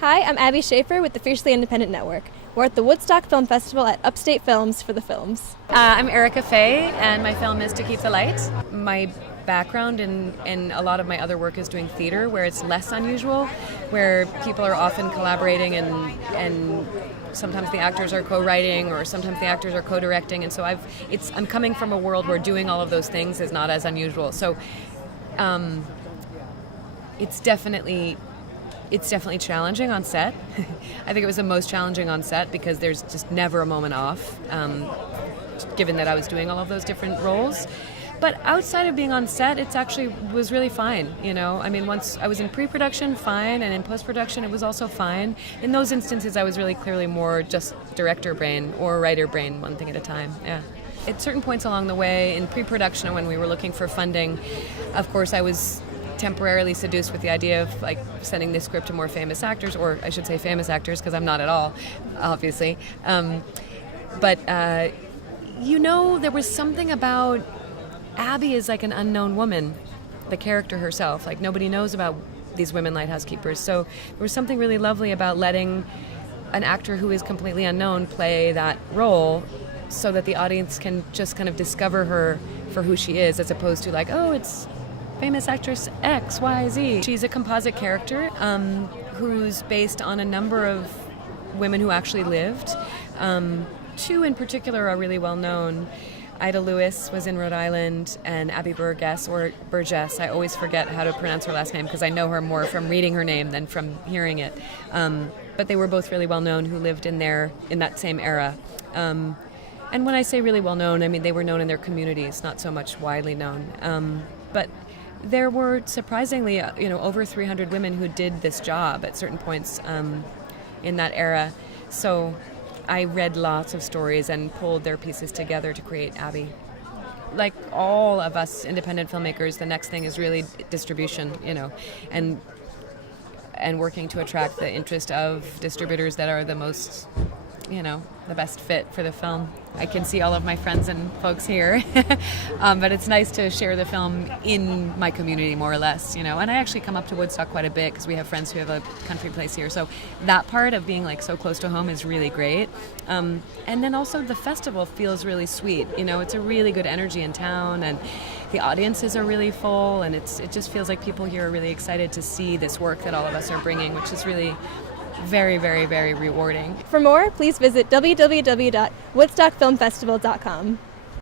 Hi, I'm Abby Schaefer with the Fiercely Independent Network. We're at the Woodstock Film Festival at Upstate Films for the films. I'm Erica Faye, and my film is To Keep the Light. My background in a lot of my other work is doing theater, where it's less unusual, where people are often collaborating and sometimes the actors are co-writing or sometimes the actors are co-directing, and so I'm coming from a world where doing all of those things is not as unusual. So it's definitely challenging on set. I think it was the most challenging on set because there's just never a moment off, given that I was doing all of those different roles. But outside of being on set, it actually was really fine, you know? I mean, once I was in pre-production, fine, and in post-production, it was also fine. In those instances, I was really clearly more just director brain or writer brain, one thing at a time, yeah. At certain points along the way, in pre-production, when we were looking for funding, of course, I was temporarily seduced with the idea of like sending this script to more famous actors, or I should say famous actors, because I'm not at all, obviously. But there was something about Abby is like an unknown woman, the character herself. Like nobody knows about these women lighthouse keepers. So there was something really lovely about letting an actor who is completely unknown play that role, so that the audience can just kind of discover her for who she is, as opposed to like, oh, it's famous actress X, Y, Z. She's a composite character who's based on a number of women who actually lived. Two in particular are really well known. Ida Lewis was in Rhode Island, and Abby Burgess, I always forget how to pronounce her last name because I know her more from reading her name than from hearing it. But they were both really well known who lived in that same era. And when I say really well known, I mean they were known in their communities, not so much widely known. But there were surprisingly, over 300 women who did this job at certain points in that era. So I read lots of stories and pulled their pieces together to create Abby. Like all of us independent filmmakers, the next thing is really distribution, and working to attract the interest of distributors that are the most, the best fit for the film. I can see all of my friends and folks here, but it's nice to share the film in my community more or less, and I actually come up to Woodstock quite a bit because we have friends who have a country place here, so that part of being like so close to home is really great. And then also the festival feels really sweet, it's a really good energy in town, and the audiences are really full, and it just feels like people here are really excited to see this work that all of us are bringing, which is really very, very, very rewarding. For more, please visit www.woodstockfilmfestival.com.